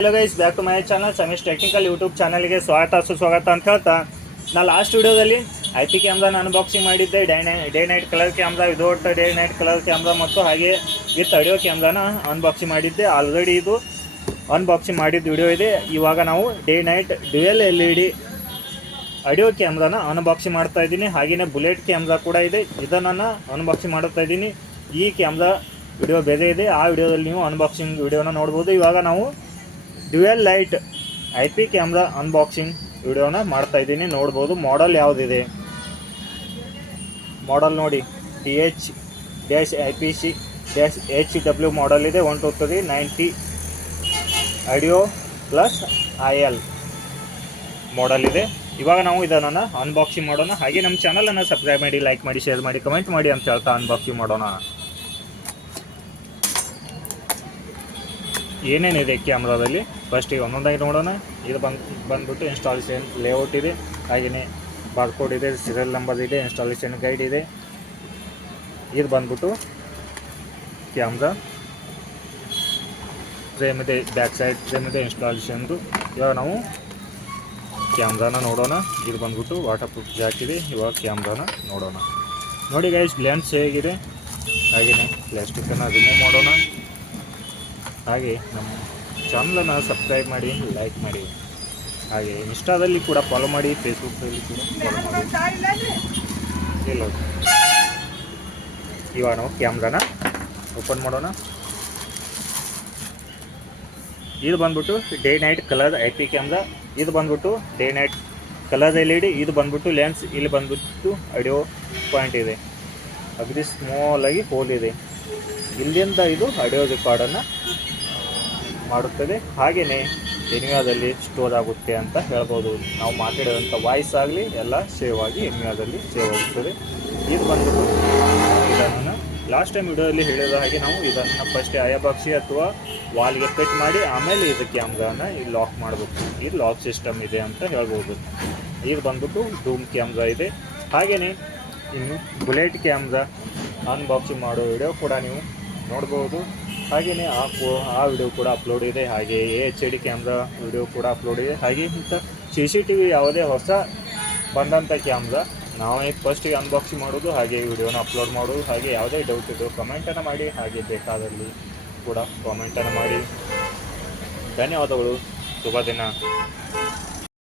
Hello guys, back to my channel Samish technical YouTube ಚಾನಲ್ಗೆ ಸುಸ್ವಾಗತ ಅಂತ ಹೇಳ್ತಾ, ನಾನು ಲಾಸ್ಟ್ ವಿಡಿಯೋದಲ್ಲಿ IP ಕ್ಯಾಮ್ರಾನ ಅನ್ಬಾಕ್ಸಿಂಗ್ ಮಾಡಿದ್ದೆ. Day night colour camera, without day night colour camera ಮತ್ತು ಹಾಗೆ ವಿತ್ ಆಡಿಯೋ ಕ್ಯಾಮ್ರಾನ ಅನ್ಬಾಕ್ಸಿಂಗ್ ಮಾಡಿದ್ದೆ. ಆಲ್ರೆಡಿ ಇದು ಅನ್ಬಾಕ್ಸಿಂಗ್ ಮಾಡಿದ ವಿಡಿಯೋ ಇದೆ. ಇವಾಗ ನಾವು day night dual LED audio ಕ್ಯಾಮ್ರಾನ ಅನ್ಬಾಕ್ಸಿಂಗ್ ಮಾಡ್ತಾ ಇದ್ದೀನಿ. ಹಾಗೆಯೇ ಬುಲೆಟ್ ಕ್ಯಾಮ್ರಾ ಕೂಡ ಇದೆ, ಇದನ್ನು ಅನ್ಬಾಕ್ಸಿಂಗ್ ಮಾಡ್ತಾ ಇದ್ದೀನಿ. ಈ ಕ್ಯಾಮ್ರಾ ವಿಡಿಯೋ ಬೇರೆ ಇದೆ, ಆ ವಿಡಿಯೋದಲ್ಲಿ ನೀವು ಅನ್ಬಾಕ್ಸಿಂಗ್ ವಿಡಿಯೋನ ನೋಡ್ಬೋದು. ಇವಾಗ ನಾವು dual light IP camera unboxing ವಿಡಿಯೋನ ಮಾಡ್ತಾ ಇದ್ದೀನಿ. ನೋಡ್ಬೋದು ಮಾಡೆಲ್ ಯಾವುದಿದೆ, ಮಾಡೆಲ್ ನೋಡಿ TH-IPC-HW ಮಾಡೆಲ್ ಇದೆ. 12390 ಆಡಿಯೋ ಪ್ಲಸ್ IL ಮಾಡೆಲ್ ಇದೆ. ಇವಾಗ ನಾವು ಇದನ್ನು ಅನ್ಬಾಕ್ಸಿಂಗ್ ಮಾಡೋಣ. ಹಾಗೆ ನಮ್ಮ ಚಾನಲನ್ನು ಸಬ್ಸ್ಕ್ರೈಬ್ ಮಾಡಿ, ಲೈಕ್ ಮಾಡಿ, ಶೇರ್ ಮಾಡಿ, ಕಮೆಂಟ್ ಮಾಡಿ ಅಂತ ಹೇಳ್ತಾ ಅನ್ಬಾಕ್ಸಿಂಗ್ ಮಾಡೋಣ. ಏನೇನಿದೆ ಕ್ಯಾಮ್ರಾದಲ್ಲಿ ಫಸ್ಟಿಗೆ ಒಂದೊಂದಾಗಿ ನೋಡೋಣ. ಇದು ಬಂದ್ಬಿಟ್ಟು ಇನ್ಸ್ಟಾಲೇಷನ್ ಲೇಔಟ್ ಇದೆ, ಹಾಗೆಯೇ ಬಾರ್ಕೋಡ್ ಇದೆ, ಸೀರಿಯಲ್ ನಂಬರ್ ಇದೆ, ಇನ್ಸ್ಟಾಲೇಷನ್ ಗೈಡ್ ಇದೆ. ಇದು ಬಂದ್ಬಿಟ್ಟು ಕ್ಯಾಮ್ರಾ ಫ್ರೇಮ್ ಇದೆ, ಬ್ಯಾಕ್ ಸೈಡ್ ಫ್ರೇಮ್ ಇದೆ, ಇನ್ಸ್ಟಾಲೇಷನ್ದು. ಇವಾಗ ನಾವು ಕ್ಯಾಮ್ರಾನ ನೋಡೋಣ. ಇದು ಬಂದ್ಬಿಟ್ಟು ವಾಟರ್ ಪ್ರೂಫ್ ಜಾಕ್ ಇದೆ. ಇವಾಗ ಕ್ಯಾಮ್ರಾನ ನೋಡೋಣ. ನೋಡಿ ಗೈಸ್, ಲೆನ್ಸ್ ಹೇಗಿದೆ, ಹಾಗೆಯೇ ಪ್ಲಾಸ್ಟಿಕ್ಕನ್ನು ರಿಮೂವ್ ಮಾಡೋಣ. ಹಾಗೆ ನಮ್ಮ ಚಾನಲನ್ನು ಸಬ್ಸ್ಕ್ರೈಬ್ ಮಾಡಿ, ಲೈಕ್ ಮಾಡಿ, ಹಾಗೆ ಇನ್ಸ್ಟಾದಲ್ಲಿ ಕೂಡ ಫಾಲೋ ಮಾಡಿ, ಫೇಸ್ಬುಕ್ಕಲ್ಲಿ ಕೂಡ ಫಾಲೋ ಮಾಡಿ. ಇಲ್ಲ, ಇವಾಗ ನಾವು ಕ್ಯಾಮ್ರಾನ ಓಪನ್ ಮಾಡೋಣ. ಇದು ಬಂದ್ಬಿಟ್ಟು day night colour IP camera. ಇದು ಬಂದ್ಬಿಟ್ಟು ಡೇ ನೈಟ್ ಕಲರ್ LED. ಇದು ಬಂದ್ಬಿಟ್ಟು ಲೆನ್ಸ್. ಇಲ್ಲಿ ಬಂದ್ಬಿಟ್ಟು ಆಡಿಯೋ ಪಾಯಿಂಟ್ ಇದೆ, ಅಗದಿ ಸ್ಮಾಲಾಗಿ ಹೋಲ್ ಇದೆ. ಇಲ್ಲಿಂದ ಇದು ಆಡಿಯೋ ರೆಕಾರ್ಡನ್ನು ಮಾಡುತ್ತದೆ. ಹಾಗೆಯೇ ಎನ್ವಿಯಾದಲ್ಲಿ ಸ್ಟೋರ್ ಆಗುತ್ತೆ ಅಂತ ಹೇಳ್ಬೋದು. ನಾವು ಮಾತಾಡಿರೋಂಥ ವಾಯ್ಸ್ ಆಗಲಿ ಎಲ್ಲ ಸೇವ್ ಆಗಿ ಎನ್ವಿಯಾದಲ್ಲಿ ಸೇವ್ ಆಗುತ್ತದೆ. ಇದು ಬಂದ್ಬಿಟ್ಟು ಇದನ್ನು ಲಾಸ್ಟ್ ಟೈಮ್ ವಿಡಿಯೋದಲ್ಲಿ ಹೇಳಿದ ಹಾಗೆ ನಾವು ಇದನ್ನು ಫಸ್ಟ್ ಅಯಬಾಕ್ಸಿ ಅಥವಾ ವಾಲ್ಗೆ ಫಿಟ್ ಮಾಡಿ ಆಮೇಲೆ ಇದು ಕ್ಯಾಮ್ರಾನ ಇಲ್ಲಿ ಲಾಕ್ ಮಾಡಬೇಕು. ಇದು ಲಾಕ್ ಸಿಸ್ಟಮ್ ಇದೆ ಅಂತ ಹೇಳ್ಬೋದು. ಇದು ಬಂದ್ಬಿಟ್ಟು ಡೂಮ್ ಕ್ಯಾಮ್ರಾ ಇದೆ. ಹಾಗೆಯೇ ಇನ್ನು ಬುಲೆಟ್ ಕ್ಯಾಮ್ರಾ ಅನ್ಬಾಕ್ಸಿಂಗ್ ಮಾಡೋ ವಿಡಿಯೋ ಕೂಡ ನೀವು ನೋಡ್ಬೋದು. ಹಾಗೆಯೇ ಆ ವಿಡಿಯೋ ಕೂಡ ಅಪ್ಲೋಡ್ ಇದೆ. ಹಾಗೆ HD ಕ್ಯಾಮ್ರಾ ವಿಡಿಯೋ ಕೂಡ ಅಪ್ಲೋಡ್ ಇದೆ. ಹಾಗೆ ಇಂಥ CCTV ಯಾವುದೇ ಹೊಸ ಬಂದಂಥ ಕ್ಯಾಮ್ರಾ ನಾವೇ ಫಸ್ಟಿಗೆ ಅನ್ಬಾಕ್ಸಿಂಗ್ ಮಾಡೋದು, ಹಾಗೆ ವಿಡಿಯೋನ ಅಪ್ಲೋಡ್ ಮಾಡೋದು. ಹಾಗೆ ಯಾವುದೇ ಡೌಟ್ ಇದ್ದರೂ ಕಮೆಂಟನ್ನು ಮಾಡಿ, ಹಾಗೆ ಬೇಕಾದಲ್ಲಿ ಕೂಡ ಕಾಮೆಂಟನ್ನು ಮಾಡಿ. ಧನ್ಯವಾದಗಳು. ಶುಭ ದಿನ.